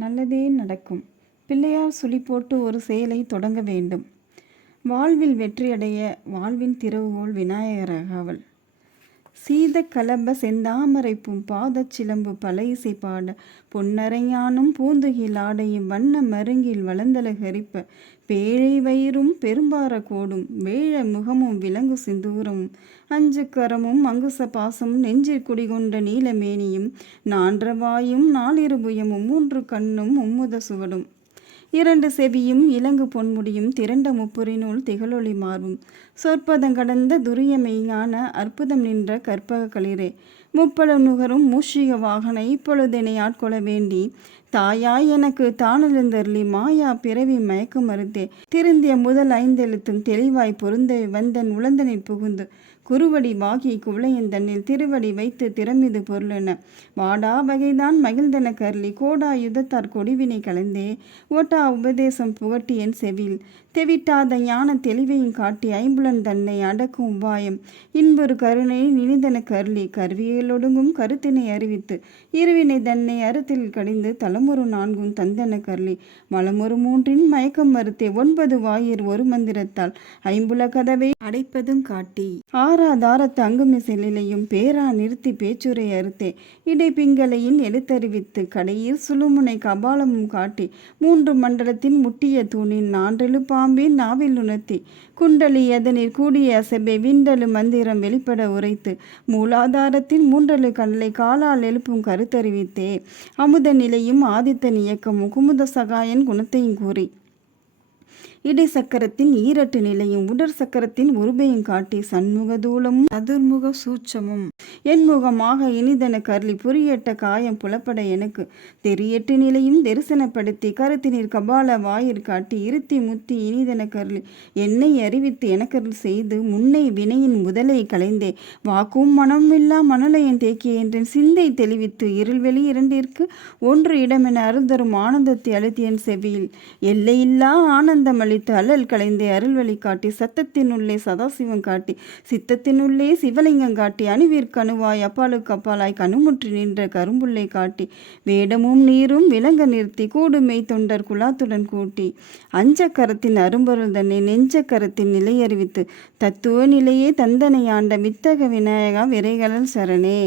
நல்லதே நடக்கும். பிள்ளையார் சுழி போட்டு ஒரு செயலை தொடங்க வேண்டும். வாழ்வில் வெற்றியடைய வாழ்வின் திறவுகோல் விநாயகராகவல். சீத கலப செந்தாமரைப்பும் பாதச் சிலம்பு பல இசை பாட பொன்னரைஞானும் பூந்துகில் ஆடையும் வண்ண மருங்கில் வளர்ந்தலகரிப்ப பேழை வயிறும் பெரும்பார கோடும் வேழ முகமும் விலங்கு சிந்தூரமும் அஞ்சு கரமும் அங்குச பாசமும் நெஞ்சிற் குடிகொண்ட நீலமேனியும் நான்றவாயும் நாலிருபுயமும் 3 கண்ணும் மும்முத சுவடும் 2 செவியும் இலங்கு பொன்முடியும் திரண்ட முப்புரிநூல் திகழொளி மார்பும் சொற்பதங்கடந்த துரியமெய்ஞான அற்புதம் நின்ற கற்பக களிரே முப்பல நுகரும் மூஷிக வாகன இப்பொழுதெனை ஆட்கொள்ள வேண்டி தாயாய் எனக்கு தானெழுந்தருளி மாயா பிறவி மயக்க மறுத்தே திருந்திய முதல் 5 எழுத்தும் தெளிவாய் பொருந்த வந்தன் உளந்தனில் புகுந்து குருவடி வாகி குவளையன் தன்னில் திருவடி வைத்து திறமிது பொருளென வாடா வகைதான் மகிழ்ந்தன கருளி கோடா யுதத்தார் கொடிவினை கலந்தே ஓட்டா உபதேசம் புகட்டி என் செவில் தெவிட்டாத ஞான தெளிவையும் காட்டி ஐம்புலன் தன்னை அடக்கும் உபாயம் இன்பொரு கருணை நினிதன கருளி கருவியலொடுங்கும் கருத்தினை அறிவித்து இருவினை தன்னை அறத்தில் கடிந்து தலமொரு 4 தந்தன கருளி மலமொரு 3 மயக்கம் மறுத்தே 9 வாயிற் ஒரு மந்திரத்தால் ஐம்புல கதவை அடைப்பதும் காட்டி ஆறாதாரத்து அங்குமி செல்லிலையும் பேரா நிறுத்தி பேச்சுரை அறுத்தே இடைப்பிங்களையின் எடுத்தறிவித்து கடையில் சுழுமுனை கபாலமும் காட்டி 3 மண்டலத்தின் முட்டிய தூணின் 4 பாம்பின் நாவில் உணர்த்தி குண்டலி எதனில் கூடிய அசபை விண்டலு மந்திரம் வெளிப்பட உரைத்து மூலாதாரத்தின் 3 கண்களை காலால் எழுப்பும் கருத்தறிவித்தே அமுத நிலையும் ஆதித்தன் இயக்கமும் குமுத சகாயன் குணத்தையும் கூறி இடை சக்கரத்தின் 2 நிலையும் உடற் சக்கரத்தின் உருபையும் காட்டி சண்முக தூலமும் சதுர்முக சூட்சமும் என்முகமாக இனிதன கருளி புரியட்ட காயம் புலப்பட எனக்கு தெரியட்டு நிலையும் தரிசனப்படுத்தி கருத்தினீர் கபால வாயிற் காட்டி இருத்தி முத்தி இனிதன கருளி என்னை அறிவித்து எனக்கருள் செய்து முன்னை வினையின் முதலை களைந்தே வாக்கும் மனம் இல்லா மணலையன் தேக்கிய என்றன் சிந்தை தெளிவித்து இருள்வெளி 2ற்கு 1 இடமென அருள்தரும் ஆனந்தத்தை அழுத்தியன் செவியில் எல்லையில்லா ஆனந்தமளி அல்லல் களைந்தே அருள்வழி காட்டி சத்தத்தினுள்ளே சதாசிவம் காட்டி சித்தத்தினுள்ளே சிவலிங்கம் காட்டி அணுவிற்கணுவாய் அப்பாலுக்கு அப்பாலாய் கணுமுற்றி நின்ற கரும்புள்ளை காட்டி வேடமும் நீரும் விளங்க நிறுத்தி கூடுமை தொண்டர் குலாத்துடன் கூட்டி அஞ்ச கரத்தின் அரும்பொருள் தன்னை நெஞ்ச கரத்தின் நிலை அறிவித்து தத்துவ நிலையே தந்தனை ஆண்ட வித்தக விநாயகா விரைகடல் சரணே.